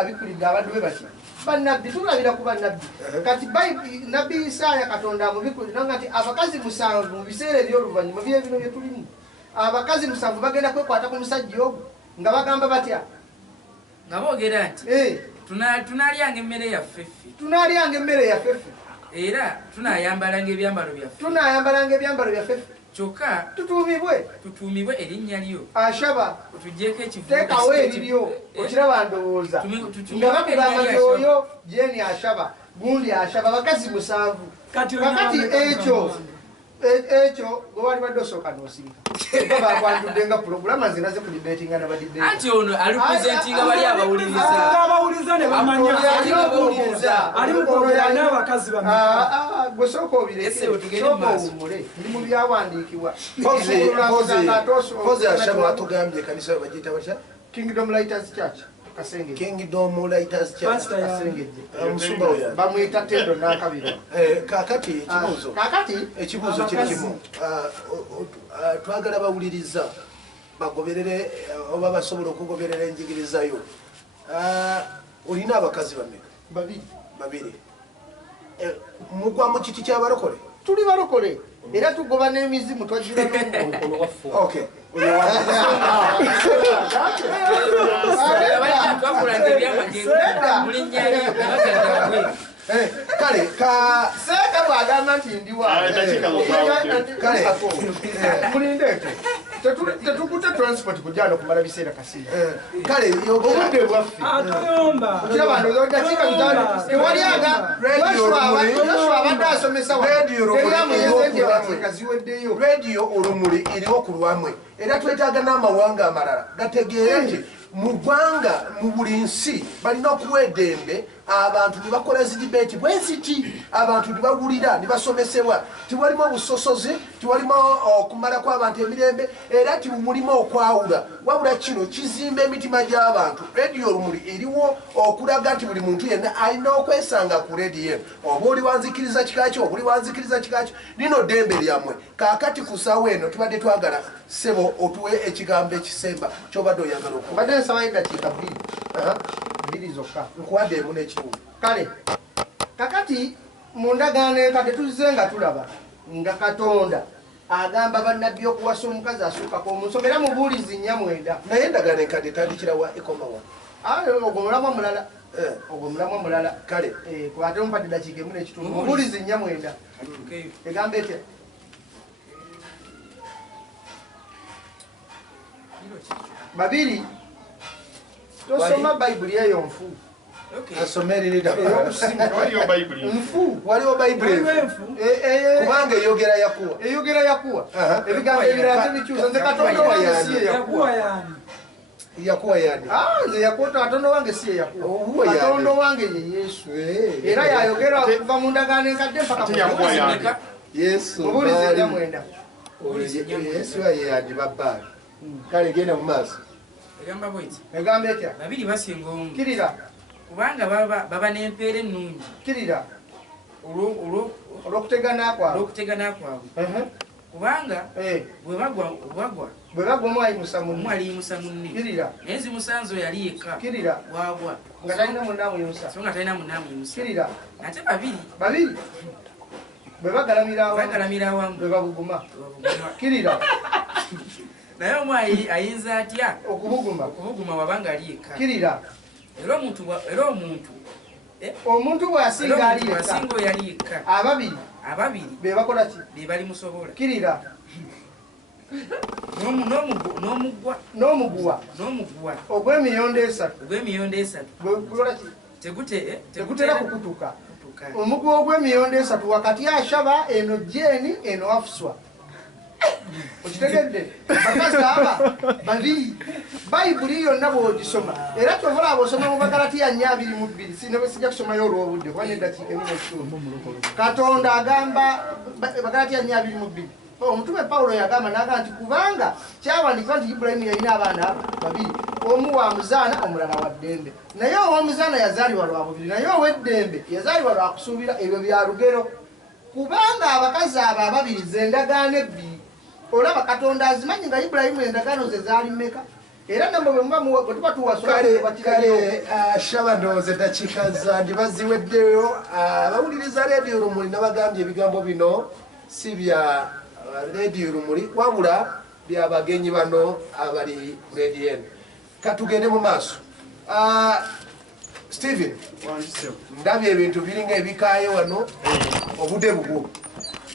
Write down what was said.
abikulidde abaddu be bati bannabbi tulabira ku bannabbi kati nabbi Isaaya Katonda amubikulira nga nti abakazi 7 mu biseera eby'oluvannyuma byebino bye tulimu abakazi 7 bagenda kwekwata ku musajja ogwo nga bagamba batya nga boogera nti tunalyanga emmere yaffe era tunayambalanga ebyambalo byaffe kyokka tutuumibwe erinnya lyo ashaba tutugyeko ekivuga teekawo eriryo okiraba ndowooza nga bakugamba nti oyo Jeni ashaba gundi ashaba bakazi 7 kakati ekyo gwe wali badde osooka n'osirika bakwandudde nga pulogulama zinaze ku dibetinga nabadibeti anti ono alipresentinga bali abawuliriza ne bamanya ali mukola n'abakazi gwe sooka obirekesooka owummule ndi mu byawandiikibwa Poze ashaba atugambye kanisa bagiyita batya Kingdom Lighters Church Kasenge Kingdom Lighters Church Kasenge omusumba oyo bamuyita Tendo n'akabiro kakati ekibuuzo kiri kimu twagala bawuliriza bagoberere oba basobola okugoberera enjigirizayo olina abakazi bameka babiri mugwa mu kiti ky'abalokole tuli balokole era tugoba n'emizimu twajjula n'omukono waffe okay kale seeka bwagamba nti ndiwamulindete tetukute transport kujjano kumala biseera kasiina kale obudde bwaffe tewalyanga Joshua abadde asomesa waziweddeyo rediyo olumuli eriwo ku lwamwe era twetaaga n'amawanga amalala gategeere nti mu ggwanga mu buli nsi balina okuwa eddembe abantu ne bakola zidibeti bweziti abantu ne bawulira ne basomesebwa tiwalimu obusosoze tiwalimu okumala kw'abantu emirembe era timulimu okwawula wabula kino kizimba emitima gy'abantu rediyo olumuli eriwo okulaga nti buli muntu yenna alina okwesanga ku rediyo oba oli wanzikiriza kikakyo oba oli wanzikiriza kikakyo lino ddembe lyammwe kaakati ku ssaawa eno tubadde twagala ssebo otuwe ekigambo ekisemba kyobadde oyagala okubadde nsaba eddakiika 2 zokka nkuwadde emu n'ekitundu kale kakati mu ndagaano enkadde tuzze nga tulaba nga Katonda agamba bannabbi okuwasa omukazi asuukako omunsoma era mubuulizi 4 naye endagaano enkadde etandikira wa ekomawa ogwo mulamwa mulala ogwo mulamwa mulala kale kwate ompadde dakiika 1 n'ekitundu mubuulizi 4 egamba etya babiri tosoma bayibuli eyo nfu waliwo bayibuli kubanga eyogera yakuwa ebigambo ebirala tebikyusa nze Katonda wange si ye yakuwa yani nze yakuwa Katonda wange si ye yakuwa Katonda wange ye Yesu era yayogera kuva mu ndagaano enkadde mpaka Yesu mubuulizi 9 Yesu yeyadiba bbaali kale genda mu maaso egamba bweti egamba etya babiri basinga omu kirira kubanga baba n'empeera ennungi kirira olw'okutegana kwabwe kubanga bwe bagwa omwayimusa munne kirira naye zimusanze oyo yali yekka kirira waabwa nga talina munnamuyimusa so nga talina munnamuyimusa kirira ate babiri bwe bagalamira awamu bwe babuguma kirira naye omu ayinza atya okubuguma wabanga ali yekka kirira era omuntu bw'asinga ali yekka ababiri be bakola ki be bali musobola kirira n'omuguwa ogw'emiyondo 3 gukola ki tegutera kukutuka omuguwa ogw'emiyondo 3 wakati ashaba eno Jeni eno Afuswa okitegedde bakazi aba babiri bayibuli yonna bw'ogisoma era kyovola abosoma mu Bagalatiya 4:2 sijja kusomayo olw'obudde kuba n'eddakiika 1 Katonda agamba Bagalatiya 4:2 omutume Pawulo yagamba n'agamba nti kubanga kyawandikibwa nti Ibulayimu yalina abaana babiri omu wa muzaana omulala wa ddembe naye ow'omuzaana yazaalibwa lwa bubiri naye ow'eddembe yazaalibwa lwa kusuubira ebyo bya lugero kubanga abakazi abo ababiri ze ndagaano ebbiri olaba Katonda azimanyi nga Ibulayimu endagaano ze zaali mmeka era namwe bwe tuba kale shaba ndowooza eddakiika zange baziweddeyo abawuliriza rediyo Rumuli nabagambye ebigambo bino si bya rediyo Rumuli wabula byabagenyi bano abali ku rediyo eno katugende mu maaso Stephen ndabye ebintu biringa ebikaayo wano obudde bubwo